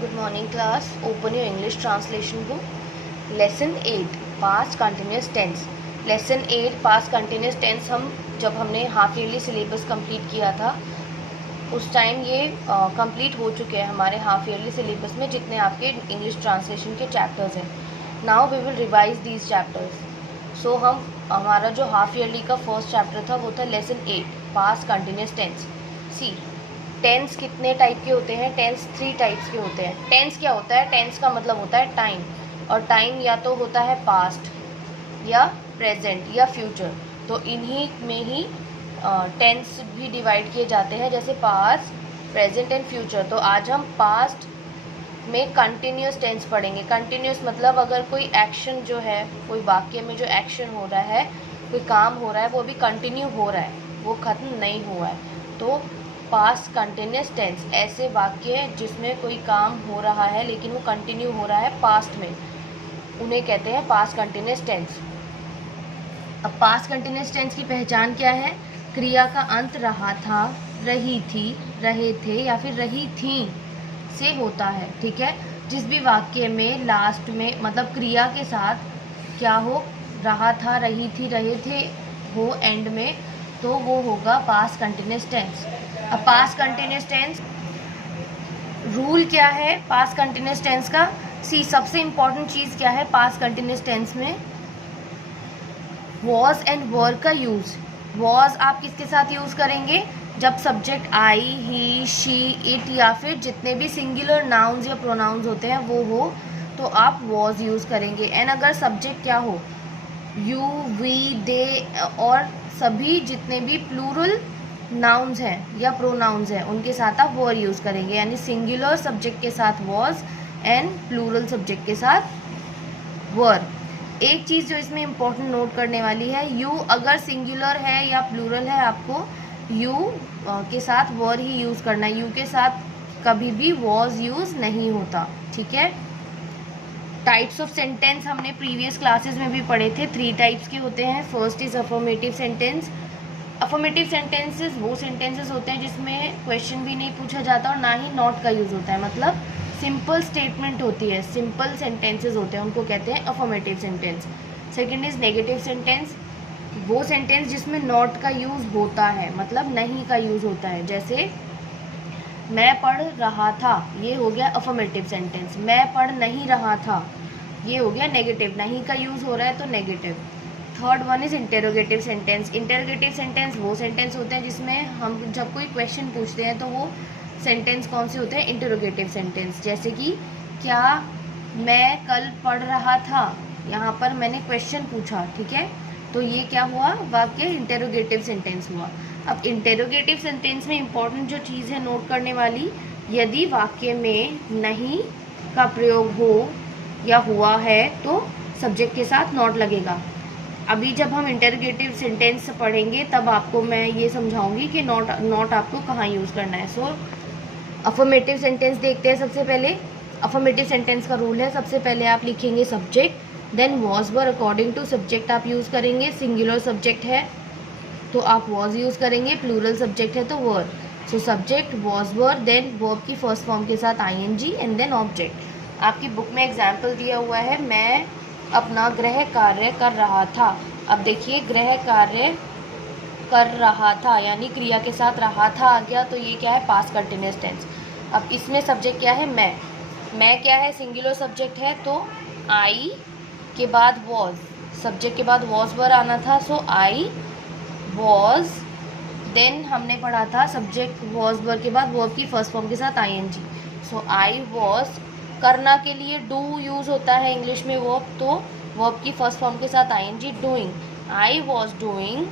Good morning class. Open your English translation book. Lesson 8 Past Continuous Tense. Lesson 8 Past Continuous Tense हम जब हमने half yearly syllabus complete किया था उस time ये कंप्लीट हो चुके हैं हमारे हाफ ईयरली सिलेबस में जितने आपके इंग्लिश ट्रांसलेशन के चैप्टर्स हैं. Now we will revise these chapters. So हमारा जो हाफ ईयरली का फर्स्ट चैप्टर था वो था lesson 8 past continuous tense. See tense कितने टाइप के होते हैं? टेंस 3 टाइप्स के होते हैं. टेंस क्या होता है? टेंस का मतलब होता है टाइम, और टाइम या तो होता है पास्ट या प्रेजेंट या फ्यूचर. तो इन्हीं में ही टेंस भी डिवाइड किए जाते हैं, जैसे पास्ट, प्रेजेंट एंड फ्यूचर. तो आज हम पास्ट में कंटिन्यूस टेंस पढ़ेंगे. कंटिन्यूस मतलब अगर कोई एक्शन जो है, कोई वाक्य में जो एक्शन हो रहा है, कोई काम हो रहा है, वो भी कंटिन्यू हो रहा है, वो ख़त्म नहीं हुआ है. तो पास्ट कंटिन्यूस टेंस ऐसे वाक्य जिसमें कोई काम हो रहा है लेकिन वो कंटिन्यू हो रहा है पास्ट में, उन्हें कहते हैं पास्ट कंटिन्यूस टेंस. अब पास्ट कंटिन्यूस टेंस की पहचान क्या है? क्रिया का अंत रहा था, रही थी, रहे थे या फिर रही थी से होता है. ठीक है. जिस भी वाक्य में लास्ट में मतलब क्रिया के साथ क्या हो, रहा था, रही थी, रहे थे हो एंड में, तो वो होगा पास्ट कंटिन्यूस टेंस. अब पास्ट कंटिन्यूस टेंस रूल क्या है पास्ट कंटिन्यूस टेंस का? सी सबसे इम्पॉर्टेंट चीज़ क्या है पास्ट कंटिन्यूस टेंस में? वॉज एंड वर का यूज़. वॉज आप किसके साथ यूज़ करेंगे? जब subject I, he, she, it या फिर जितने भी सिंगुलर नाउन्स या प्रोनाउंस होते हैं वो हो तो आप वॉज यूज़ करेंगे. एंड अगर सब्जेक्ट क्या हो, यू, वी, दे और सभी जितने भी प्लूरल नाउन्स हैं या प्रोनाउंस हैं उनके साथ आप वर यूज़ करेंगे. यानी सिंगुलर सब्जेक्ट के साथ वॉज एंड प्लूरल सब्जेक्ट के साथ वर. एक चीज़ जो इसमें इम्पोर्टेंट नोट करने वाली है, यू अगर सिंगुलर है या प्लूरल है आपको यू के साथ वर ही यूज़ करना है. यू के साथ कभी भी वॉज यूज़ नहीं होता. ठीक है. टाइप्स ऑफ सेंटेंस हमने प्रीवियस क्लासेस में भी पढ़े थे. 3 टाइप्स के होते हैं. First is affirmative sentence. Affirmative sentences वो सेंटेंसेस होते हैं जिसमें क्वेश्चन भी नहीं पूछा जाता और ना ही नॉट का यूज़ होता है. मतलब सिंपल स्टेटमेंट होती है, सिंपल सेंटेंसेस होते हैं, उनको कहते हैं affirmative sentence. Second is negative sentence. वो सेंटेंस जिसमें नॉट का यूज़ होता है, मतलब नहीं का यूज़ होता है. जैसे मैं पढ़ रहा था, ये हो गया अफर्मेटिव सेंटेंस. मैं पढ़ नहीं रहा था, ये हो गया नेगेटिव, नहीं का यूज़ हो रहा है तो negative. Third one is interrogative sentence. Interrogative sentence वो सेंटेंस होते हैं जिसमें हम जब कोई क्वेश्चन पूछते हैं तो वो सेंटेंस कौन से होते हैं? Interrogative sentence. जैसे कि क्या मैं कल पढ़ रहा था, यहाँ पर मैंने क्वेश्चन पूछा. ठीक है. तो ये क्या हुआ? वाक्य इंटेरोगेटिव सेंटेंस हुआ. अब इंटेरोगेटिव सेंटेंस में इम्पॉर्टेंट जो चीज़ है नोट करने वाली, यदि वाक्य में नहीं का प्रयोग हो या हुआ है तो सब्जेक्ट के साथ नॉट लगेगा. अभी जब हम इंटेरोगेटिव सेंटेंस पढ़ेंगे तब आपको मैं ये समझाऊंगी कि नॉट आपको कहाँ यूज़ करना है. सो अफर्मेटिव सेंटेंस देखते हैं. सबसे पहले अफर्मेटिव सेंटेंस का रूल है, सबसे पहले आप लिखेंगे subject, then was were. According to subject आप यूज़ करेंगे. सिंगुलर सब्जेक्ट है तो आप वॉज यूज़ करेंगे, प्लूरल सब्जेक्ट है तो were. So subject was were, then verb की फर्स्ट फॉर्म के साथ आईएनजी एंड देन ऑब्जेक्ट. आपकी बुक में एग्जाम्पल दिया हुआ है, मैं अपना गृह कार्य कर रहा था. अब देखिए गृह कार्य कर रहा था यानी क्रिया के साथ रहा था आ गया, तो ये क्या है? Past continuous tense. अब इसमें सब्जेक्ट क्या है? मैं क्या है? सिंगुलर सब्जेक्ट है तो आई के बाद वॉज, सब्जेक्ट के बाद वॉज वर आना था. सो आई वॉज, देन हमने पढ़ा था सब्जेक्ट वॉज वर के बाद वर्ब की फर्स्ट फॉर्म के साथ आईएनजी. So I was. करना के लिए डू यूज़ होता है इंग्लिश में वर्ब, तो वर्ब की फर्स्ट फॉर्म के साथ I N G. Doing. I was doing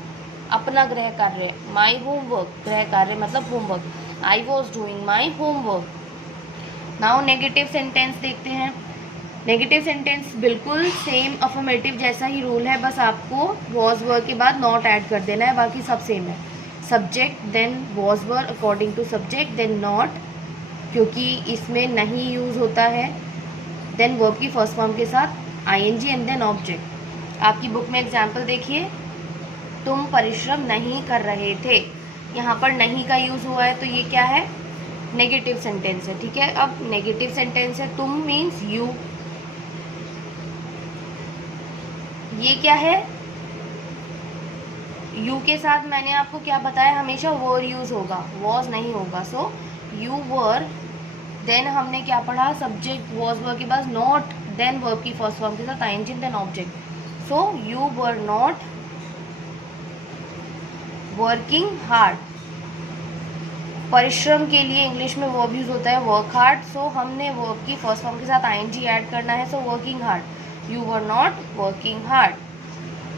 अपना गृह कार्य, माई होमवर्क. गृह कार्य मतलब homework. I was doing my homework. Now negative sentence देखते हैं. नेगेटिव सेंटेंस बिल्कुल सेम अफर्मेटिव जैसा ही रूल है, बस आपको वॉज वर के बाद नॉट ऐड कर देना है, बाकी सब सेम है. Subject then was were according to subject, then not क्योंकि इसमें नहीं यूज़ होता है, देन वर्ब की फर्स्ट फॉर्म के साथ आईएनजी एंड देन ऑब्जेक्ट. आपकी बुक में एग्जाम्पल देखिए, तुम परिश्रम नहीं कर रहे थे. यहाँ पर नहीं का यूज़ हुआ है तो ये क्या है? नेगेटिव सेंटेंस है, ठीक है। अब नेगेटिव सेंटेंस है, तुम मीन्स यू, ये क्या है, यू के साथ मैंने आपको क्या बताया, हमेशा वर यूज होगा, वॉज नहीं होगा। सो यू वर, देन हमने क्या पढ़ा, सब्जेक्ट वॉज वर के बाद नॉट, देन वर्ब की फर्स्ट फॉर्म के साथ I N G, then object. So you were not working hard, परिश्रम के लिए इंग्लिश में वर्ब यूज होता है वर्क हार्ड। सो हमने वर्ब की फर्स्ट फॉर्म के साथ आईएनजी ऐड करना है, so working hard, you were not working hard.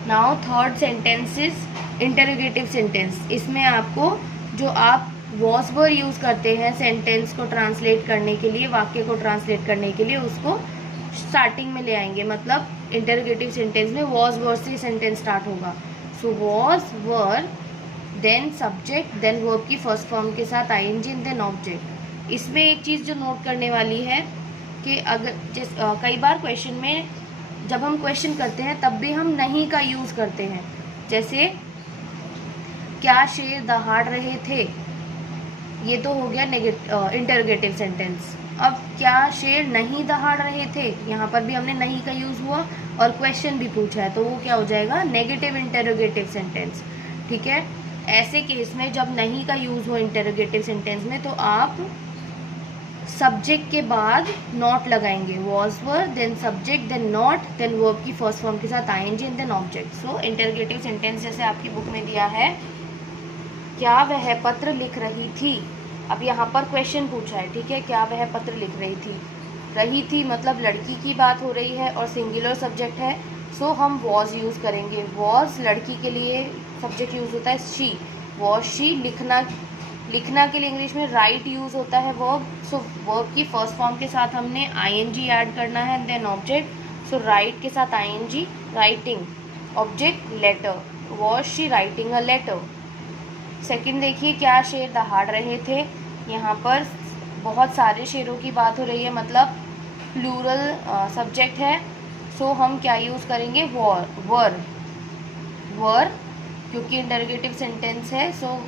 Now third sentence is interrogative sentence. इसमें आपको जो आप वॉज वर यूज करते हैं सेंटेंस को ट्रांसलेट करने के लिए, वाक्य को ट्रांसलेट करने के लिए, उसको स्टार्टिंग में ले आएंगे। मतलब इंटरोगेटिव सेंटेंस में वॉज वर से सेंटेंस स्टार्ट होगा। So was were, then subject, then verb की फर्स्ट फॉर्म के साथ आईएनजी, देन ऑब्जेक्ट। इसमें एक चीज़ जो नोट करने वाली है कि अगर कई बार क्वेश्चन में जब हम क्वेश्चन करते हैं तब भी हम नहीं का यूज़ करते हैं। जैसे क्या शेर दहाड़ रहे थे, ये तो हो गया इंटरोगेटिव सेंटेंस। अब क्या शेर नहीं दहाड़ रहे थे, यहाँ पर भी हमने नहीं का यूज़ हुआ और क्वेश्चन भी पूछा है, तो वो क्या हो जाएगा, नेगेटिव इंटरोगेटिव सेंटेंस, ठीक है। ऐसे केस में जब नहीं का यूज़ हो इंटरोगेटिव सेंटेंस में, तो आप सब्जेक्ट के बाद नॉट लगाएंगे, was were, then subject, then not, then verb की फर्स्ट फॉर्म के साथ I N G, then object. So interrogative sentence जैसे आपकी बुक में दिया है, क्या वह पत्र लिख रही थी। अब यहाँ पर क्वेश्चन पूछा है, ठीक है, क्या वह पत्र लिख रही थी मतलब लड़की की बात हो रही है और सिंगुलर सब्जेक्ट है। सो हम वॉज यूज़ करेंगे, वॉज लड़की के लिए सब्जेक्ट यूज़ होता है शी, वॉज शी। लिखना के लिए इंग्लिश में राइट यूज़ होता है वर्ब। सो वर्ब की फर्स्ट फॉर्म के साथ हमने आईएनजी ऐड करना है, देन ऑब्जेक्ट। सो राइट के साथ I N G, writing, object letter, was she writing a letter. Second देखिए, क्या शेर दहाड़ रहे थे, यहाँ पर बहुत सारे शेरों की बात हो रही है, मतलब प्लूरल सब्जेक्ट है। सो हम क्या यूज़ करेंगे, वर, क्योंकि इंटरोगेटिव सेंटेंस है। सो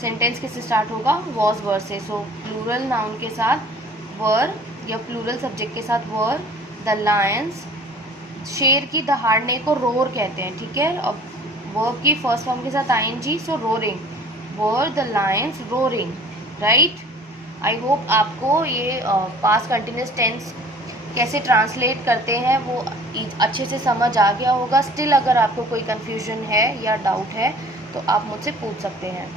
सेंटेंस किससे स्टार्ट होगा, वॉज वर से। सो प्लूरल नाउन के साथ वर या प्लूरल सब्जेक्ट के साथ वर। द लायंस, शेर की दहाड़ने को रोर कहते हैं, ठीक है। अब वर्ब की फर्स्ट फॉर्म के साथ I N G, so roaring, were the lions roaring, right. I hope आपको ये पास्ट कंटिन्यूस टेंस कैसे ट्रांसलेट करते हैं वो अच्छे से समझ आ गया होगा। स्टिल अगर आपको कोई कन्फ्यूजन है या डाउट है तो आप मुझसे पूछ सकते हैं।